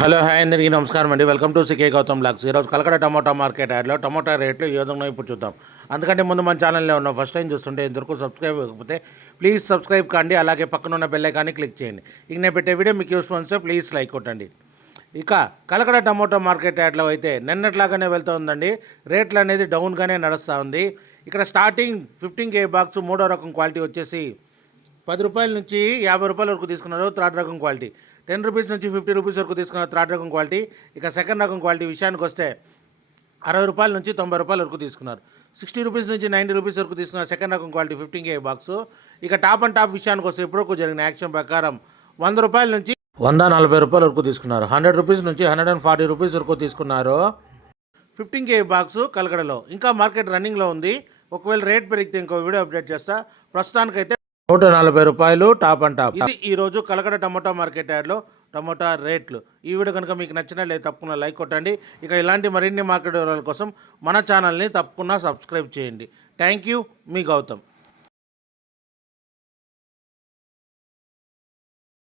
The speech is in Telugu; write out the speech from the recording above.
హలో హాయ్ అందరికీ నమస్కారం అండి. Welcome to CK Gautam blogs. ఈరోజు కలకడ టమోటా మార్కెట్ యాడ్లో టమోటా రేట్లు ఏ విధంగా ఇప్పుడు చూద్దాం. అందుకంటే ముందు మన ఛానల్లో ఉన్న ఫస్ట్ టైం చూస్తుంటే ఇంతవరకు సబ్స్క్రైబ్ అవ్వకపోతే ప్లీజ్ సబ్స్క్రైబ్ కాండి, అలాగే పక్కన ఉన్న బెల్ ఐకాన్ని క్లిక్ చేయండి. ఇక నేను పెట్టే వీడియో మీకు యూస్ వస్తే ప్లీజ్ లైక్ కొట్టండి. ఇక కలకడ టమోటా మార్కెట్ యాడ్లో అయితే నిన్నట్లాగానే వెళ్తూ ఉందండి. రేట్లు అనేది డౌన్గానే నడుస్తూ ఉంది. ఇక్కడ స్టార్టింగ్ 15K బాక్స్ మూడో రకం క్వాలిటీ వచ్చేసి 10 రూపాయల నుంచి 50 రూపాయల వరకు తీసుకున్నారు థర్డ్ రకం క్వాలిటీ. 10 రూపీస్ నుంచి 50 రూపీస్ వరకు తీసుకున్నారు థర్డ్ రకం క్వాలిటీ. ఇక సెకండ్ రకం క్వాలిటీ విషయానికి వస్తే 60 రూపాయల నుంచి 90 రూపాయల వరకు తీసుకున్నారు. 60 రూపీస్ నుంచి 90 రూపీస్ వరకు తీసుకున్నారు సెకండ్ రకం క్వాలిటీ 15K బాక్స్. ఇక టాప్ అండ్ టాప్ విషయానికి వస్తే ఇప్పటివరకు జరిగిన యాక్షన్ ప్రకారం 100 రూపాయల నుంచి 140 రూపాయల వరకు తీసుకున్నారు. 100 రూపీస్ నుంచి 140 రూపీస్ వరకు తీసుకున్నారు 15K బాక్స్ కలకడలో. ఇంకా మార్కెట్ రన్నింగ్లో ఉంది. ఒకవేళ రేట్ పెరిగితే ఇంకో వీడియో అప్డేట్ చేస్తా. ప్రస్తుతానికైతే 140 రూపాయలు టాప్ అండ్ టాప్. ఇది ఈరోజు కలకడ టమోటా మార్కెట్ యాడ్లో టమోటా రేట్లు. ఈ వీడియో కనుక మీకు నచ్చినట్లయితే తప్పకుండా లైక్ కొట్టండి. ఇక ఇలాంటి మరిన్ని మార్కెట్ వివరాల కోసం మన ఛానల్ని తప్పకుండా సబ్స్క్రైబ్ చేయండి. థ్యాంక్ యూ, మీ గౌతమ్.